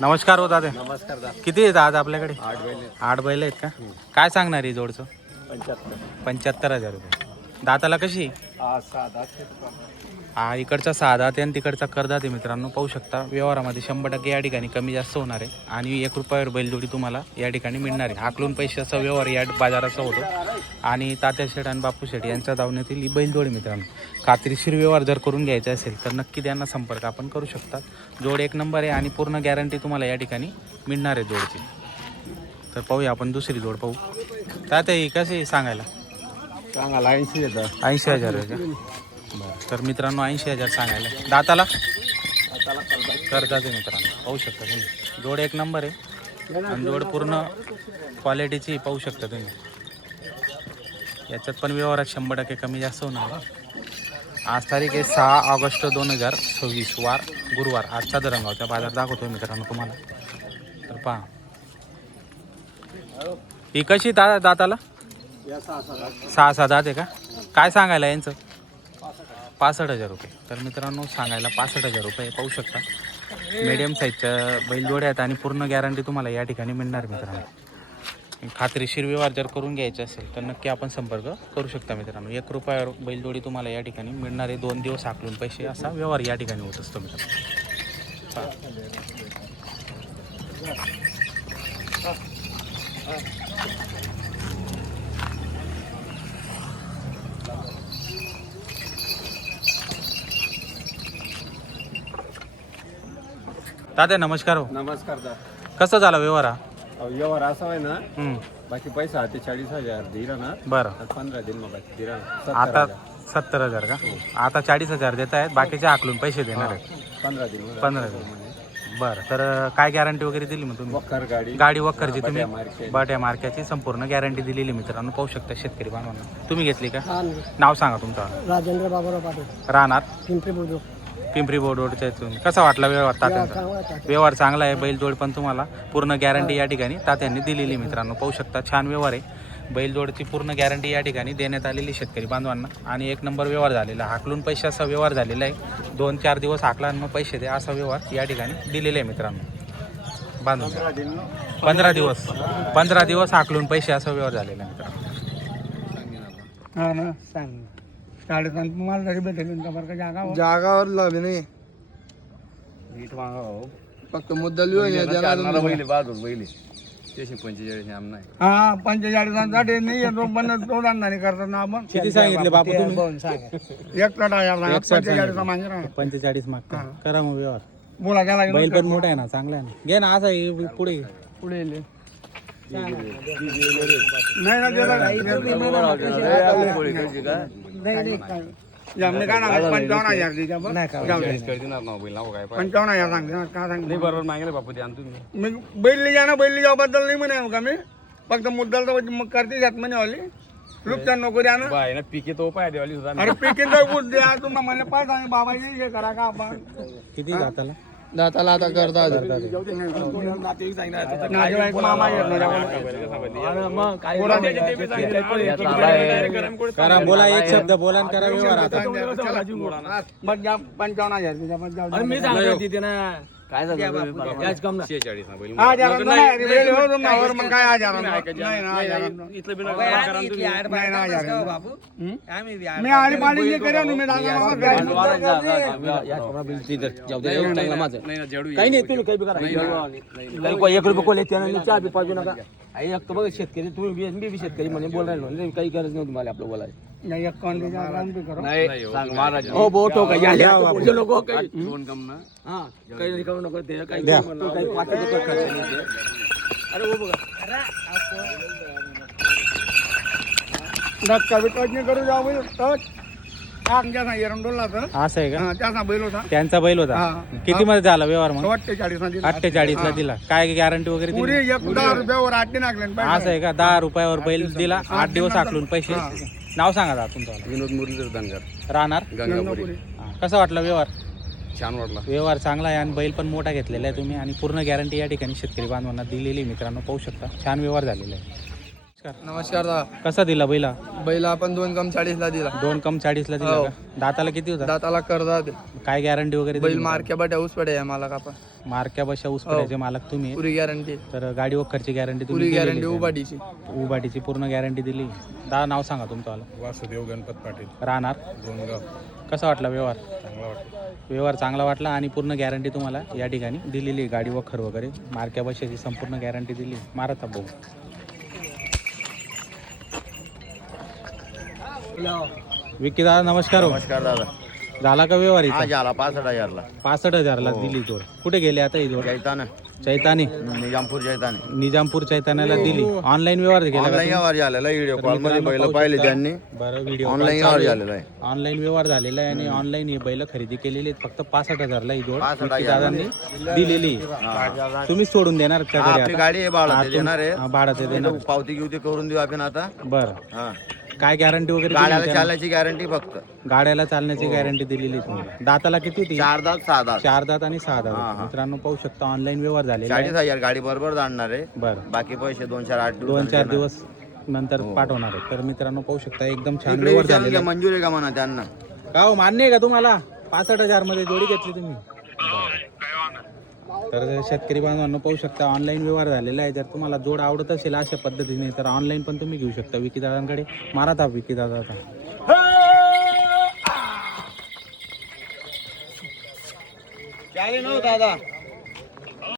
नमस्कार हो दादा. नमस्कार दा. किती आहेत आज आपल्याकडे? 8 बैल 8 बैल आहेत का? काय सांगणार आहे जोडचं? 75. 75,000 रुपये. दाताला कशी? साधा हा इकडचा साधा ते आणि तिकडचा करदात आहे मित्रांनो. पाहू शकता व्यवहारामध्ये 100% या ठिकाणी कमी जास्त होणार आहे आणि 1 रुपयावर बैलजोडी तुम्हाला या ठिकाणी मिळणार आहे. हाकलून पैशाचा व्यवहार या बाजाराचा होतो आणि तात्या शेठ आणि बापू शेठ यांच्या दावण्यातील ही बैलजोडी मित्रांनो. खात्रीशीर व्यवहार जर करून घ्यायचा असेल तर नक्की त्यांना संपर्क आपण करू शकता. जोड 1 नंबर आहे आणि पूर्ण गॅरंटी तुम्हाला या ठिकाणी मिळणार आहे जोडची. तर पाहूया आपण दुसरी जोड पाहू. तात्या ही कशी सांगायला? सांगायला 80 येतं. 80,000 आहे का? बरं. तर मित्रांनो 80,000 सांगायला. दाताला करतात आहे मित्रांनो. पाहू शकता तुम्ही. जोड 1 नंबर आहे आणि जोड पूर्ण क्वालिटीची पाहू शकता तुम्ही. याच्यात पण व्यवहारात 100% कमी जास्त होणार. आज तारीख आहे 6 ऑगस्ट 2026 वार गुरुवार. आजचा दरंगावचा बाजार दाखवतोय मित्रांनो तुम्हाला. तर पहा ही कशी दाताला? 6-7 दात आहे का? काय सांगायला यांचं? 65,000 रुपये. तर मित्रांनो सांगायला 65,000 रुपये. पाहू शकता मीडियम साईजच्या बैलजोड्या आहेत आणि पूर्ण गॅरंटी तुम्हाला या ठिकाणी मिळणार मित्रांनो. खात्रीशीर व्यवहार जर करून घ्यायचे असेल तर नक्की आपण संपर्क करू शकता मित्रांनो. 1 रुपयावर बैलजोडी तुम्हाला या ठिकाणी मिळणार आहे. 2 दिवस हाकलून पैसे असा व्यवहार या ठिकाणी होत असतो मित्रांनो. दादा नमस्कार हो. नमस्कार दा. कसा झाला व्यवहार हा? व्यवहार असा आहे ना, बाकी पैसा आहे 40,000 दिला ना. बरं. 15 दिन मग बाकी दिला ना. आता 70,000 का? आता 40,000 देत आहेत, बाकीचे आकलून पैसे देणार आहेत. 15 दिन. 15 दिन. बरं. तर काय गॅरंटी वगैरे दिली मग तुम्ही? वखर गाडी वखरची तुम्ही बाट्या मार्क्याची संपूर्ण गॅरंटी दिलेली मित्रांनो. पाहू शकता शेतकरी बांधवांना. तुम्ही घेतली का? नाव सांगा तुमचं. राजेंद्र बाबाराव पाटील, राहणार पिंपरी बोर्ड रोडच्या तुम्ही. कसा वाटला व्यवहार तात्यांचा? व्यवहार चांगला आहे. बैलजोड पण तुम्हाला पूर्ण गॅरंटी या ठिकाणी तात्यांनी दिलेली मित्रांनो. पाहू शकता छान व्यवहार आहे. बैलजोडची पूर्ण गॅरंटी या ठिकाणी देण्यात आलेली शेतकरी बांधवांना आणि 1 नंबर व्यवहार झालेला. हाकलून पैशाचा व्यवहार झालेला आहे. 2-4 दिवस हाकला आणि मग पैसे द्या असा व्यवहार या ठिकाणी दिलेला आहे मित्रांनो. बांधून 15 दिवस हाकलून पैसे असा व्यवहार झालेला आहे मित्रांनो. हा ना सांग. 5.5 तुम्हाला तरी भेटेल का बरं का जागावर? जागावर लावले नाही, नीट मागा हो. फक्त मुद्दल बैली बहादूर बैली 45 आम नाही. हा 45साठी नाही येतो पण तो धंदा करतात ना आपण. किती सांगितले बापू तुम्ही? 45 मागे राहा. 45 मागता. करा मग व्यवहार. बोला त्याला बैल पण मोठा आहे ना, चांगला आहे ना. घे ना असा पुढे पुढे येले नाही ना त्याला नाही काय ना 55,000 द्यायच्या बरं. 55,000 सांगते ना. का सांगते बरोबर मागले बापू द्या तुम्ही. मी बैल जा ना बैल बद्दल नाही म्हणे का मी. फक्त मुद्दल तर मग करते जात म्हणे वाली लुकच्या नको द्या ना. बाय ना पिके तो पाय देवाली सुद्धा. अरे पिकिन तर गुड द्या तुम्हाला म्हणले पाय सांग बाबाजी हे करा का आपण. किती जाताला? दाताला आता करतात. नातेवाईक मामा येत ना करा बोला, एक शब्द बोला आणि करा व्यवहार आता. बस घ्या 55,000 त्याच्या बस जाऊ द्या. मी सांगतो तिथे ना काय झालं याच कम ना 46 ना बैल. हा जरा नाही वेळ हो तुम्हाला मग काय हजार नाही ना हजार इथलं बिना नाही ना हजार मी आली पाणी जे करेन मी दादा काही नाही तुम्ही काही करा 1 रुपये कोले त्यानं चहा बी पाजू नका. एक तर बघा शेतकरी तुम्ही मी बी शेतकरी म्हणे बोल राहिलो काही गरज नव्हती मला आपलं बोलायला. नाही एक काउंट करो नाही सांग महाराज हो बोट हो काही लोक काही दोन कम ना. हा काही करू नको ते काही म्हणतो काही पाकिट अरे हो बघा धक्का बिटच करू जाऊ तर आमच्या एरंडोलला तर असं आहे का? त्याचा बैल होता. त्यांचा बैल होता. किती मध्ये झाला व्यवहार मग? 48 ला दिला. काय गॅरंटी वगैरे पुरी दिली? 10 रुपयावर 8 नागले असं आहे का? 10 रुपयावर बैल दिला. 8 दिवस आकलून पैसे. नाव सांगा दा तुमचं. विनोद मुरलीधर धनगर राहणार गंगापुरी. कसा वाटला व्यवहार? छान वाटला. व्यवहार चांगला आहे आणि बैल पण मोठा घेतलेला आहे तुम्ही आणि पूर्ण गॅरंटी या ठिकाणी शेतकरी बांधवांना दिलेली मित्रांनो. पाहू शकता छान व्यवहार झालेला आहे. नमस्कार दादा. कसा दिला बैला? बैल आपण 2 ला दिला. 2 ला दिला हो. का? दाताला किती होता? दाताला करतात. काय गॅरंटी वगैरे बैल दिली? मारक्या बट्या ऊस पडे आहे मला का मारक्या बशा उसपड्याचे मालक तुम्ही. पुरी गॅरंटी. तर गाडी वखरची गॅरंटी पुरी गॅरंटी उभाटीची. उभाटीची पूर्ण गॅरंटी दिली. दादा नाव सांगा तुमचं. वासुदेव गणपत पाटील, राहणार. गोंगाव. कसा वाटला व्यवहार? चांगला वाटतं. व्यवहार चांगला वाटला आणि पूर्ण गॅरंटी तुम्हाला या ठिकाणी दिलेली आहे. गाडी वखर वगैरे मारक्या बशाची संपूर्ण गॅरंटी दिली. मारता भाऊ. विक्की दादा नमस्कार. नमस्कार दादा. झाला का व्यवहार हा इथं? झाला 65,000ला. 65,000 ला दिली जोड. कुठे गेले आता ही जोड? जैतान चैतानी. निजामपूर जैतान निजामपूर चैतान्याला दिली. ऑनलाईन व्यवहार केला का ऑनलाईन तुम्ही? व्यवहार झालेला व्हिडिओ तर कॉल मध्ये मित्रांनो बैल पाहू पाहिले शकता. त्यांनी. बरं व्हिडिओ ऑनलाईन व्यवहार झालेला आहे. ऑनलाईन व्यवहार झालेला आहे आणि ऑनलाईन ही बैल खरेदी केलेली आहेत. फक्त 65,000 ला ही जोड 65,000 विक्की दादांनी दिलेली. तुम्हीच सोडून देणार का घरी आपली आता? गाडी आहे बाळा देणार आहे. भाडाचे देणार. पावती गिवती करून देऊ आपण आता. बरं. हा काय गॅरंटी वगैरे दिली गाड्याला त्यांना? चालण्याची गॅरंटी फक्त. गाड्याला चालण्याची गॅरंटी दिलेली आहे तुम्हाला. दाताला किती होती? 4 दात 6 दात. 4 दात आणि 6 दात. हा, हा. मित्रांनो पाहू शकता ऑनलाईन व्यवहार झालेला आहे. 40,000 गाडी बरोबर जाणार आहे. बरं. बाकी पैसे 2-4 2-4 दिवस नंतर पाठवणार आहे. तर मित्रांनो पाहू शकता एकदम छान इकडे व्यवहार विचारून झालेला घ्या, मंजूर आहे का म्हणा त्यांना. आहे. का हो मान्य आहे का तुम्हाला? 65,000 मध्ये जोडी घेतली तुम्ही. तर शेतकरी बांधवांनो पाहू शकता ऑनलाईन व्यवहार झालेला आहे. जर तुम्हाला जोड आवडत असेल अशा पद्धतीने तर ऑनलाईन पण तुम्ही घेऊ शकता. विकी दादांकडे मारा था विकी दादा आता. चालेल ना दादा.